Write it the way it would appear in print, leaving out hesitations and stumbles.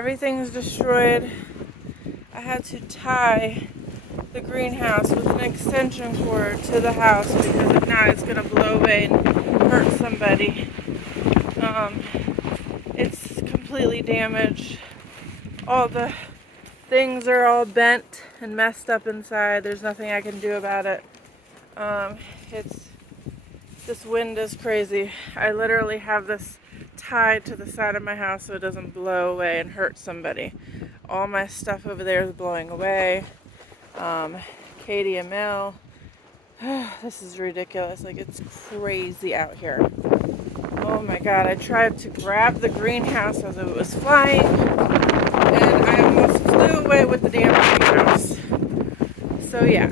everything's destroyed. I had to tie the greenhouse with an extension cord to the house because if not it's gonna blow away and hurt somebody. It's completely damaged. All the things are all bent and messed up inside. There's nothing I can do about it. This wind is crazy. I literally have this tied to the side of my house so it doesn't blow away and hurt somebody. All my stuff over there is blowing away. Katie and Mel. This is ridiculous. Like, it's crazy out here. Oh my god, I tried to grab the greenhouse as it was flying, and I almost flew away with the damn greenhouse. So yeah.